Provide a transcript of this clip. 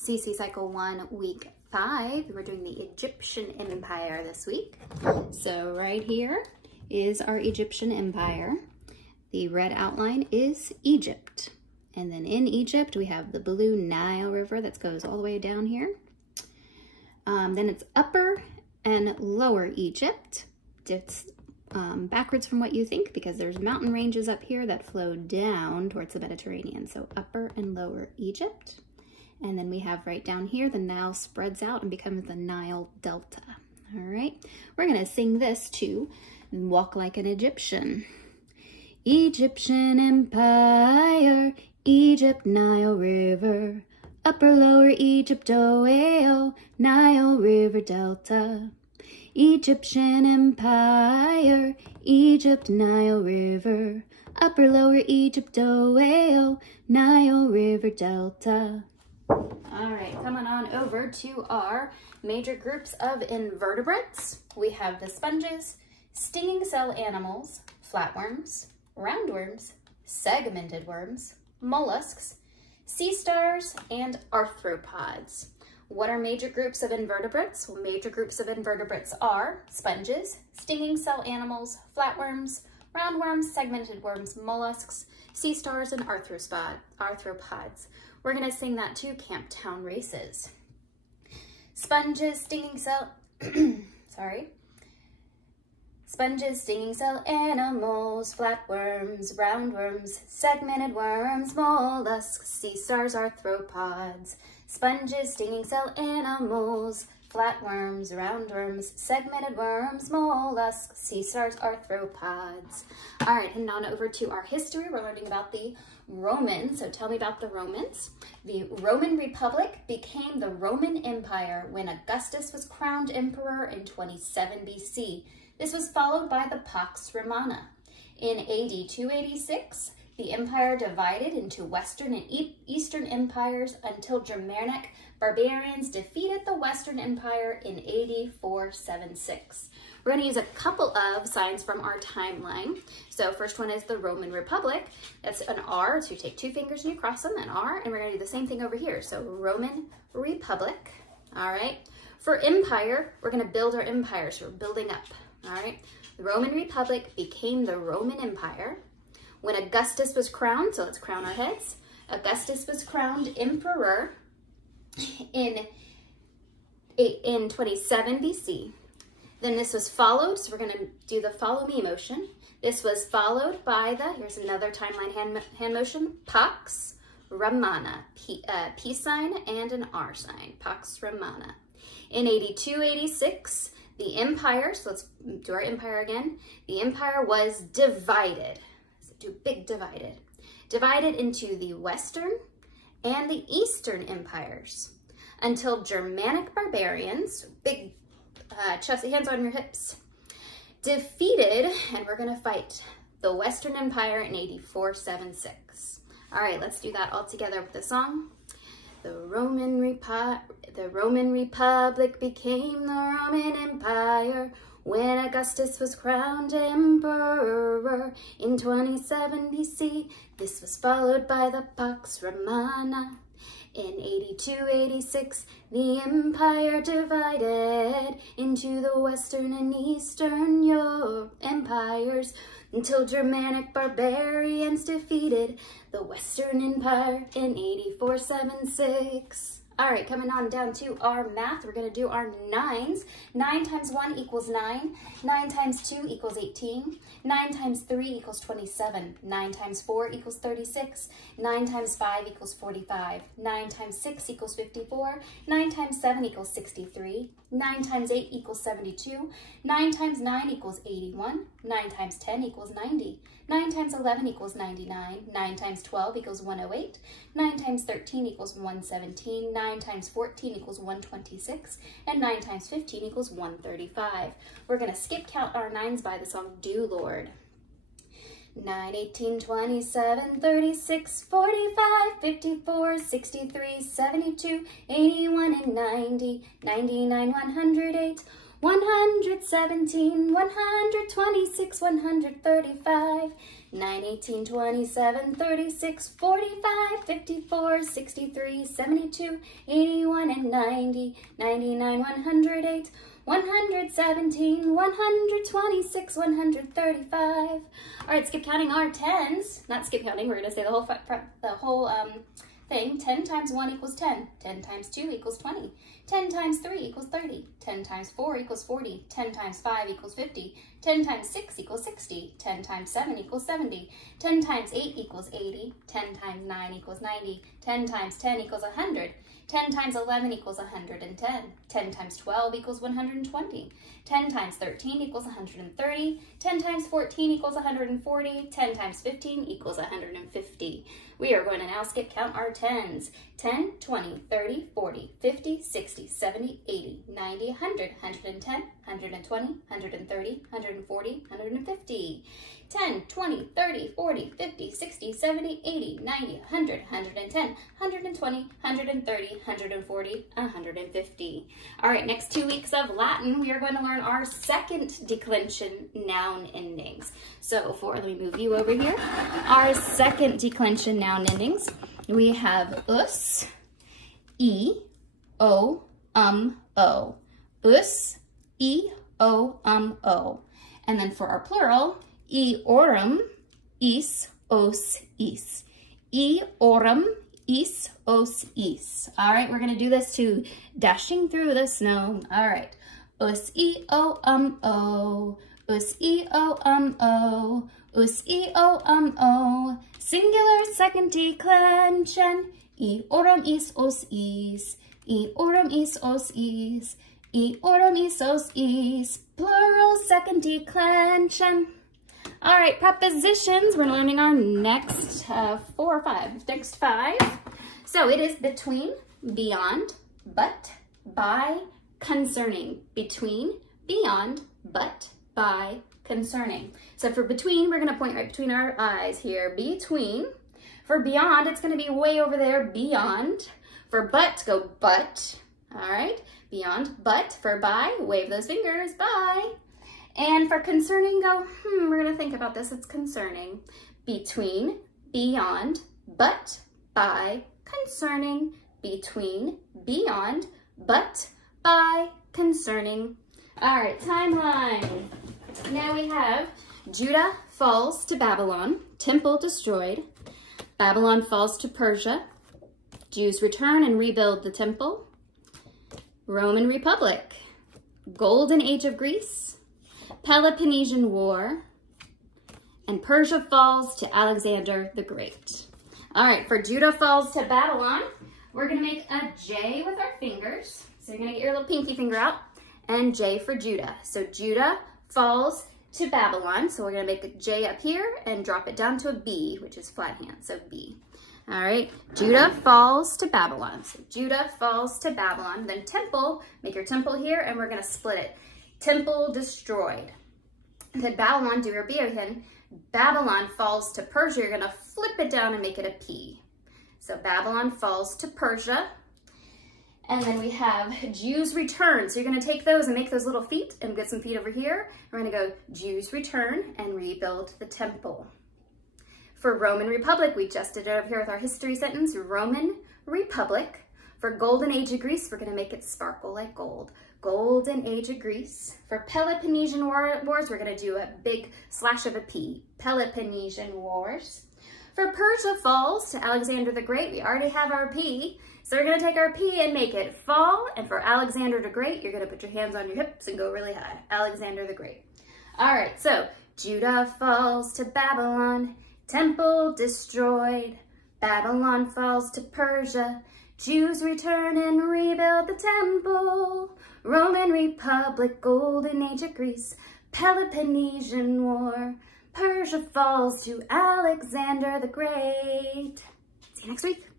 CC Cycle 1, Week 5. We're doing the Egyptian Empire this week. So right here is our Egyptian Empire. The red outline is Egypt. And then in Egypt, we have the Blue Nile River that goes all the way down here. Then it's Upper and Lower Egypt. It's backwards from what you think because there's mountain ranges up here that flow down towards the Mediterranean. So Upper and Lower Egypt. And then we have right down here, the Nile spreads out and becomes the Nile Delta. All right, we're gonna sing this to Walk Like an Egyptian. Egyptian Empire, Egypt, Nile River, Upper, Lower Egypt, Oeo, Nile River Delta. Egyptian Empire, Egypt, Nile River, Upper, Lower Egypt, Oeo, Nile River Delta. All right, coming on over to our major groups of invertebrates. We have the sponges, stinging cell animals, flatworms, roundworms, segmented worms, mollusks, sea stars, and arthropods. What are major groups of invertebrates? Well, major groups of invertebrates are sponges, stinging cell animals, flatworms, roundworms, segmented worms, mollusks, sea stars, and arthropods. We're gonna sing that to Camptown Races. Sponges, stinging cell, Sponges, stinging cell animals, flatworms, roundworms, segmented worms, mollusks, sea stars, arthropods. Sponges, stinging cell animals, flatworms, roundworms, segmented worms, mollusks, sea stars, arthropods. All right, and on over to our history. We're learning about the Romans. So tell me about the Romans. The Roman Republic became the Roman Empire when Augustus was crowned emperor in 27 BC. This was followed by the Pax Romana. In AD 286, the empire divided into Western and Eastern empires until Germanic barbarians defeated the Western Empire in AD 476. We're going to use a couple of signs from our timeline. So first one is the Roman Republic. That's an R, so you take two fingers and you cross them, an R, and we're going to do the same thing over here. So Roman Republic, all right. For empire, we're going to build our empire, so we're building up, all right. The Roman Republic became the Roman Empire when Augustus was crowned, so let's crown our heads. Augustus was crowned emperor in 27 BC. Then this was followed, so we're going to do the follow me motion. This was followed by the, here's another timeline hand motion, Pax Romana, P sign and an R sign, Pax Romana. In 286, the empire, so let's do our empire again. The empire was divided, so do big divided. Divided into the Western and the Eastern empires until Germanic barbarians, big chest, hands on your hips, defeated, and we're gonna fight the Western Empire in AD 476. All right, let's do that all together with the song. The Roman Republic became the Roman Empire when Augustus was crowned emperor in 27 BC. This was followed by the Pax Romana. In 286, the empire divided into the Western and Eastern empires until Germanic barbarians defeated the Western Empire in 476. All right, coming on down to our math, we're gonna do our nines. 9 times 1 equals 9. 9 times 2 equals 18. 9 times 3 equals 27. 9 times 4 equals 36. 9 times 5 equals 45. 9 times 6 equals 54. 9 times 7 equals 63. 9 times 8 equals 72. 9 times 9 equals 81. 9 times 10 equals 90. 9 times 11 equals 99. 9 times 12 equals 108. 9 times 13 equals 117. 9 times 14 equals 126. And 9 times 15 equals 135. We're going to skip count our nines by the song Do Lord. 9, 18, 27, 36, 45, 54, 63, 72, 81, and 90, 99, 108, 117, 126, 135, 9, 18, 27, 36, 45, 54, 63, 72, 81, and 90, 99, 108, 117, 126, 135. All right, skip counting our tens. Not skip counting, we're gonna say the whole thing. 10 times 1 equals 10. 10 times 2 equals 20. 10 times 3 equals 30. 10 times 4 equals 40. 10 times 5 equals 50. 10 times 6 equals 60. 10 times 7 equals 70. 10 times 8 equals 80. 10 times 9 equals 90. 10 times 10 equals 100. 10 times 11 equals 110. 10 times 12 equals 120. 10 times 13 equals 130. 10 times 14 equals 140. 10 times 15 equals 150. We are going to now skip count our tens. 10, 20, 30, 40, 50, 60, 70, 80, 90, 100, 110, 120, 130, 140, 150. 10, 20, 30, 40, 50, 60, 70, 80, 90, 100, 110, 120, 130, 140, 150. All right, next 2 weeks of Latin, we are going to learn our second declension noun endings. So let me move you over here. Our second declension noun endings, we have us, e, o, o. Us, e, o, o. And then for our plural, eorum, is, os, is. Eorum, is, os, is. All right, we're going to do this to dashing through the snow. All right. Us, e, o, o. Us, e, o, o. Us, e, o, o. Singular second declension. Eorum, is, os, is. Eorum, is, os, is. Eorum, is, os, is. Plural second declension. All right, prepositions. We're learning our next 4 or 5. Next 5. So it is between, beyond, but, by, concerning. Between, beyond, but, by, concerning. So for between, we're going to point right between our eyes here. Between. For beyond, it's going to be way over there, beyond. For but, go but. All right, beyond, but. For by, wave those fingers, by. And for concerning, go, we're going to think about this. It's concerning. Between, beyond, but, by, concerning. Between, beyond, but, by, concerning. All right, timeline. Now we have Judah falls to Babylon, temple destroyed. Babylon falls to Persia. Jews return and rebuild the temple. Roman Republic. Golden Age of Greece. Peloponnesian War, and Persia falls to Alexander the Great. All right, for Judah falls to Babylon, we're gonna make a J with our fingers. So you're gonna get your little pinky finger out, and J for Judah. So Judah falls to Babylon. So we're gonna make a J up here and drop it down to a B, which is flat hand, so B. All right, Judah falls to Babylon. So Judah falls to Babylon. Then temple, make your temple here, and we're gonna split it. Temple destroyed. Then Babylon, do your B again. Babylon falls to Persia. You're going to flip it down and make it a P. So Babylon falls to Persia. And then we have Jews return. So you're going to take those and make those little feet and get some feet over here. We're going to go Jews return and rebuild the temple. For Roman Republic, we just did it over here with our history sentence. Roman Republic. For Golden Age of Greece, we're going to make it sparkle like gold. Golden Age of Greece. For Peloponnesian Wars, we're going to do a big slash of a P. Peloponnesian Wars. For Persia falls to Alexander the Great, we already have our P. So we're going to take our P and make it fall. And for Alexander the Great, you're going to put your hands on your hips and go really high. Alexander the Great. All right, so Judah falls to Babylon. Temple destroyed. Babylon falls to Persia. Jews return and rebuild the temple. Roman Republic, Golden Age of Greece, Peloponnesian War, Persia falls to Alexander the Great. See you next week.